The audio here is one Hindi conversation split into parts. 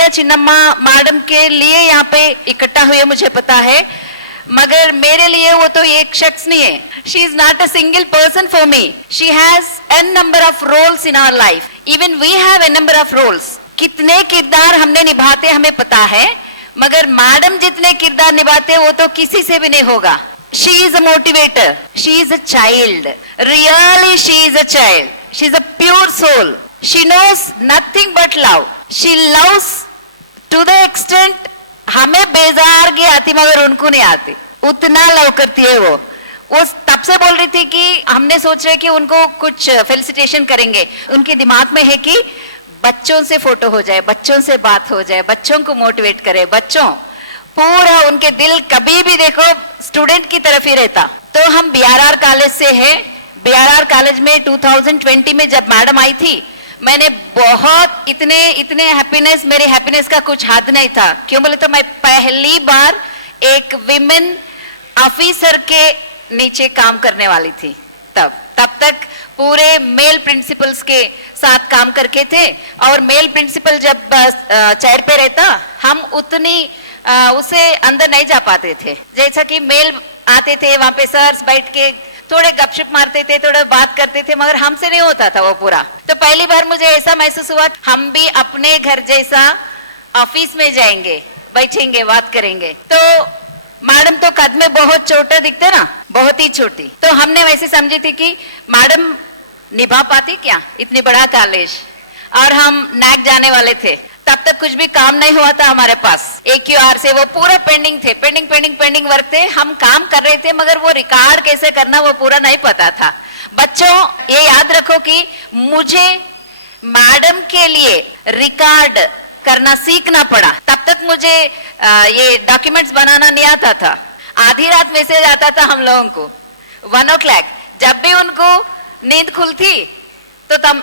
अपिया चिन्नम्मा मैडम के लिए यहाँ पे इकट्ठा हुए मुझे पता है, मगर मेरे लिए वो तो एक शख्स नहीं है. She is not a single person for me. She has an number of roles in our life. Even we have an number of roles. कितने किरदार हमने निभाते हमें पता है, मगर मैडम जितने किरदार निभाते वो तो किसी से भी नहीं होगा. She is a motivator. She is a child. Really she is a child. She is a pure soul. She knows nothing but love. She loves to the extent हमें बेजार की आती मगर उनको नहीं आती. उतना लव करती है वो. तब से बोल रही थी कि हमने सोच रहे कि उनको कुछ फेलिसिटेशन करेंगे. उनके दिमाग में है कि बच्चों से फोटो हो जाए, बच्चों से बात हो जाए, बच्चों को मोटिवेट करे. बच्चों पूरा उनके दिल कभी भी देखो स्टूडेंट की तरफ ही रहता. तो हम बीआरआर कॉलेज से है. बीआरआर कॉलेज में 2020 में जब मैडम आई थी, मैंने बहुत इतने हैप्पीनेस, मेरे हैप्पीनेस का कुछ हद नहीं था. क्यों बोले तो मैं पहली बार एक विमेन ऑफिसर के नीचे काम करने वाली थी. तब तक पूरे मेल प्रिंसिपल्स के साथ काम करके थे, और मेल प्रिंसिपल जब चेयर पे रहता हम उतनी उसे अंदर नहीं जा पाते थे. जैसा कि मेल आते थे वहां पे सर्स बैठ के थोड़े गपशप मारते थे, थोड़ा बात करते थे, मगर हमसे नहीं होता था वो पूरा. तो पहली बार मुझे ऐसा महसूस हुआ हम भी अपने घर जैसा ऑफिस में जाएंगे, बैठेंगे, बात करेंगे. तो मैडम तो कद में बहुत छोटे दिखते ना, बहुत ही छोटी. तो हमने वैसे समझी थी कि मैडम निभा पाती क्या इतनी बड़ा कॉलेज. और हम नैक जाने वाले थे. तब तक कुछ भी काम नहीं हुआ था हमारे पास. AQR से वो पूरा पेंडिंग थे. पेंडिंग वर्क थे. हम काम कर रहे थे, मगर वो रिकॉर्ड कैसे करना वो पूरा नहीं पता था. बच्चों ये याद रखो कि मुझे मैडम के लिए रिकॉर्ड करना सीखना पड़ा. तब तक मुझे ये डॉक्यूमेंट्स बनाना नहीं आता था. आधी रात मैसेज आता था हम लोगों को 1 o'clock. जब भी उनको नींद खुलती तो तब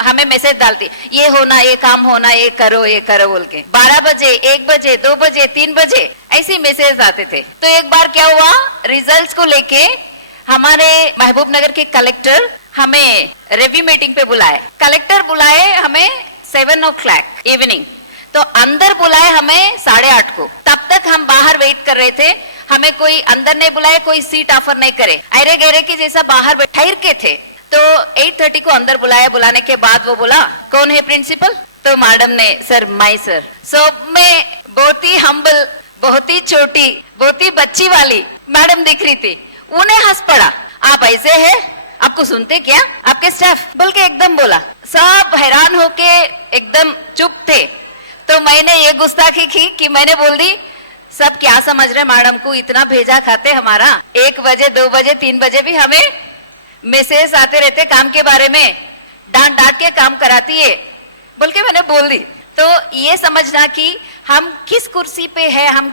हमें मैसेज डालती, ये होना, ये काम होना, ये करो बोल के. 12 बजे, 1 बजे, 2 बजे, 3 बजे ऐसे मैसेज आते थे. तो एक बार क्या हुआ, रिजल्ट्स को लेके हमारे महबूब नगर के कलेक्टर हमें रिव्यू मीटिंग पे बुलाए. कलेक्टर बुलाए हमें 7 o'clock इवनिंग. तो अंदर बुलाए हमें 8:30 को. तब तक हम बाहर वेट कर रहे थे. हमें कोई अंदर नहीं बुलाए, कोई सीट ऑफर नहीं करे, अरे गहरे की जैसा बाहर ठहर के थे. तो 8:30 को अंदर बुलाया. बुलाने के बाद वो बोला कौन है प्रिंसिपल. तो मैडम ने सर माई सर. सो मैं बहुत ही हम्बल, बहुत ही छोटी, बहुत ही बच्ची वाली मैडम दिख रही थी. उन्हें हंस पड़ा, आप ऐसे है, आपको सुनते क्या आपके स्टाफ बोल के एकदम बोला. सब हैरान होके एकदम चुप थे. तो मैंने ये गुस्ताखी की कि मैंने बोल दी सब क्या समझ रहे मैडम को, इतना भेजा खाते हमारा. 1 बजे, 2 बजे, 3 बजे भी हमें मैसेज आते रहते काम के बारे में, डांट के काम कराती है बोल के मैंने बोल दी. तो ये समझना कि हम किस कुर्सी पे है, हम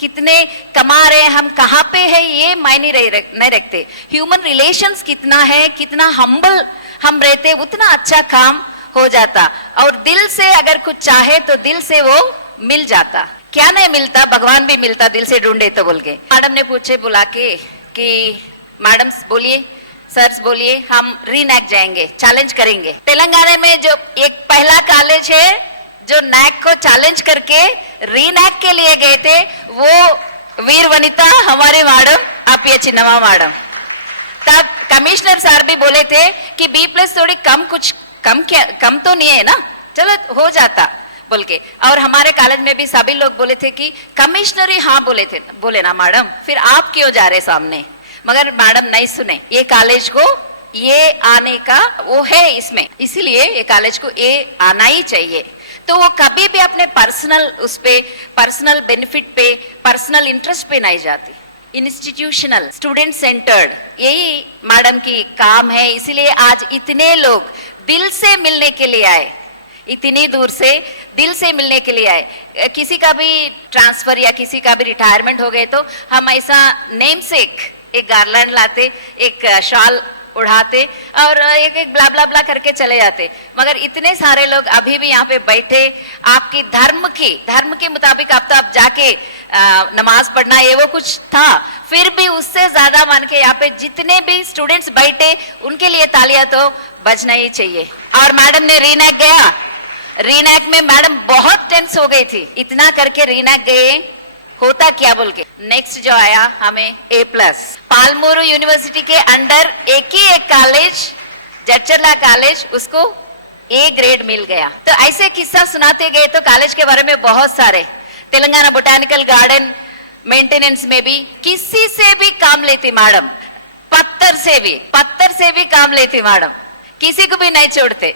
कितने कमा रहे हैं, हम कहाँ पे है, ये मायने नहीं रखते. ह्यूमन रिलेशंस कितना है, कितना हम्बल हम रहते, उतना अच्छा काम हो जाता. और दिल से अगर कुछ चाहे तो दिल से वो मिल जाता. क्या नहीं मिलता, भगवान भी मिलता दिल से ढूंढे तो बोल के. मैडम ने पूछे बुला के कि मैडम बोलिए, सर्स बोलिए, हम रीनैक जाएंगे, चैलेंज करेंगे. तेलंगाना में जो एक पहला कॉलेज है जो नैक को चैलेंज करके रीनैक के लिए गए थे, वो वीर वनिता हमारे मैडम अपिया चिन्नम्मा मैडम. तब कमिश्नर सर भी बोले थे कि B+ थोड़ी कम तो नहीं है ना, चलो हो जाता बोल के. और हमारे कॉलेज में भी सभी लोग बोले थे कि कमिश्नर ही हाँ बोले ना मैडम, फिर आप क्यों जा रहे सामने. मगर मैडम नहीं सुने. ये कॉलेज को ये आने का वो है इसमें, इसीलिए ये कॉलेज को ये आना ही चाहिए. तो वो कभी भी अपने पर्सनल बेनिफिट पे, पर्सनल इंटरेस्ट पे नहीं जाती. इंस्टीट्यूशनल, स्टूडेंट सेंटर्ड, यही मैडम की काम है. इसीलिए आज इतने लोग दिल से मिलने के लिए आए, इतनी दूर से दिल से मिलने के लिए आए. किसी का भी ट्रांसफर या किसी का भी रिटायरमेंट हो गए तो हम ऐसा नेम सेक एक गार्लैंड लाते, एक शॉल उड़ाते और एक ब्ला ब्ला ब्ला करके चले जाते. मगर इतने सारे लोग अभी भी यहाँ पे बैठे, आपकी धर्म के मुताबिक आप तो आप जाके नमाज पढ़ना ये वो कुछ था, फिर भी उससे ज्यादा मान के यहाँ पे जितने भी स्टूडेंट्स बैठे उनके लिए तालियां तो बजना ही चाहिए. और मैडम ने रीनैक गया रीनैक में मैडम बहुत टेंस हो गई थी, इतना करके रीनैक गए, होता क्या बोल के नेक्स्ट जो आया हमें A+। पालमोरू यूनिवर्सिटी के अंडर एक ही एक कॉलेज, जडचरला कॉलेज, उसको A ग्रेड मिल गया। तो ऐसे किस्सा सुनाते गए तो कॉलेज के बारे में बहुत सारे, तेलंगाना बोटानिकल गार्डन मेंटेनेंस में भी किसी से भी काम लेती मैडम, पत्थर से भी काम लेती मैडम, किसी को भी नहीं छोड़ते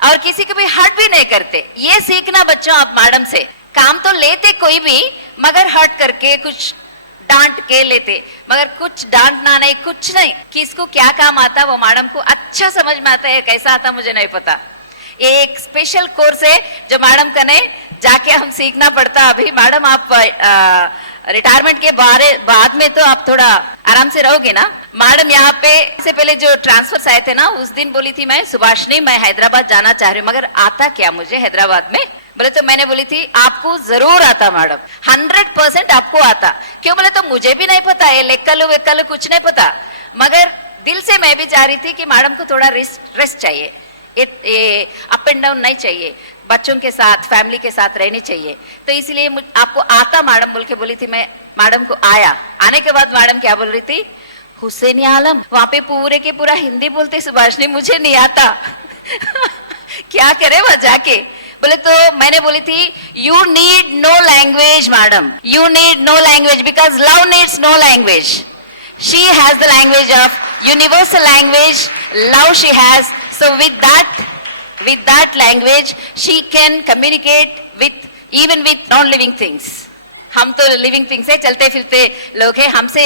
और किसी को भी हर्ट भी नहीं करते। ये सीखना बच्चों आप मैडम से, काम तो लेते कोई भी मगर हर्ट करके, कुछ डांट के लेते, मगर कुछ डांटना नहीं, कुछ नहीं, किसको क्या काम आता वो मैडम को अच्छा समझ में आता है, कैसा आता मुझे नहीं पता। ये एक स्पेशल कोर्स है जो मैडम कने जाके हम सीखना पड़ता। अभी मैडम आप रिटायरमेंट के बाद में तो आप थोड़ा आराम से रहोगे ना। मैडम यहाँ पे से पहले जो ट्रांसफर्स आए थे ना, उस दिन बोली थी मैं सुभाषिनी मैं हैदराबाद जाना चाह रही हूँ, मगर आता क्या मुझे हैदराबाद में, बोले तो मैंने बोली थी आपको जरूर आता मैडम, 100% आपको आता। क्यों बोले तो मुझे भी नहीं पता, ये लेक्कलू वेक्कलू कुछ नहीं पता, मगर दिल से मैं भी चाह रही थी कि मैडम को थोड़ा रेस्ट चाहिए, ये अप एंड डाउन नहीं चाहिए, बच्चों के साथ फैमिली के साथ रहनी चाहिए। तो इसलिए आपको आता मैडम बोल के बोली थी मैं, मैडम को आया। आने के बाद मैडम क्या बोल रही थी, हुसैन आलम वहां पे पूरे के पूरा हिंदी बोलते सुभाषिनी, मुझे नहीं आता क्या करे वहां जाके। बोले तो मैंने बोली थी you need no language madam, you need no language because love needs no language. She has the language of universal language, love she has, so with that language she can communicate with even with non living things। हम तो लिविंग थिंग्स है, चलते फिरते लोग हैं, हमसे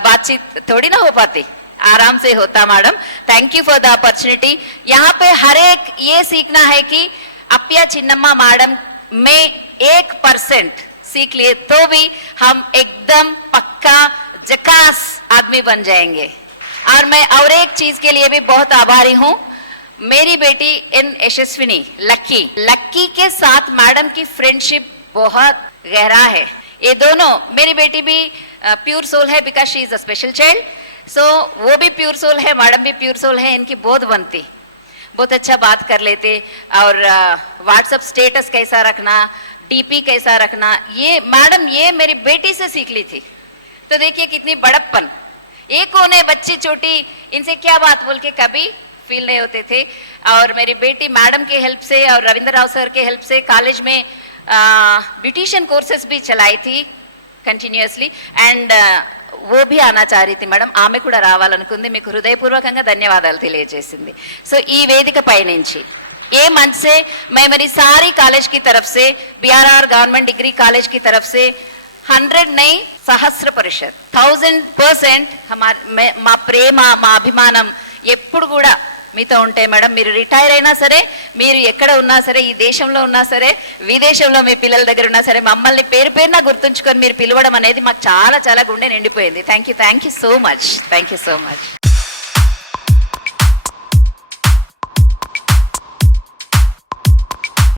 बातचीत थोड़ी ना हो पाती, आराम से होता madam. Thank you for the opportunity. यहाँ पे हर एक ये सीखना है कि अप्पिया चिन्नम्मा मैडम में 1% सीख लिए तो भी हम एकदम पक्का जकास आदमी बन जाएंगे। और मैं और एक चीज के लिए भी बहुत आभारी हूँ, मेरी बेटी इन यशस्विनी लक्की के साथ मैडम की फ्रेंडशिप बहुत गहरा है। ये दोनों, मेरी बेटी भी प्योर सोल है because she is a special child, so वो भी प्योर सोल है, मैडम भी प्योर सोल है, इनकी बहुत बनती, बहुत अच्छा बात कर लेते। और व्हाट्सएप स्टेटस कैसा रखना, डीपी कैसा रखना, ये मैडम ये मेरी बेटी से सीख ली थी। तो देखिए कितनी बड़प्पन, एक कोने बच्ची छोटी, इनसे क्या बात बोल के कभी फील नहीं होते थे। और मेरी बेटी मैडम के हेल्प से और रविंद्र राव सर के हेल्प से कॉलेज में ब्यूटिशियन कोर्सेस भी चलाई थी కంటిన్యూస్లీ అండ్ वो भी आना चाह रही थी मैडम, ఆమె కూడా రావాలనుకుంది, మీకు హృదయపూర్వకంగా ధన్యవాదాలు తెలియజేసింది। సో ఈ వేదిక పై నుంచి ये मंच से मैं मेरी सारी कॉलेज की तरफ से, BRR गवर्नमेंट डिग्री कॉलेज की तरफ से 100 नहीं 1000% 1000% మా ప్రేమ మా అభిమానం ఎప్పుడు కూడా మీతో ఉంటాయి మేడం। మీరు రిటైర్ అయినా సరే, మీరు ఎక్కడ ఉన్నా సరే, ఈ దేశంలో ఉన్నా సరే, విదేశంలో మీ పిల్లల దగ్గర ఉన్నా సరే, మమ్మల్ని పేరు పేరున గుర్తుంచుకొని మీరు పిలవడం అనేది మాకు చాలా చాలా గుండె నిండిపోయింది। Thank you so much, thank you so much.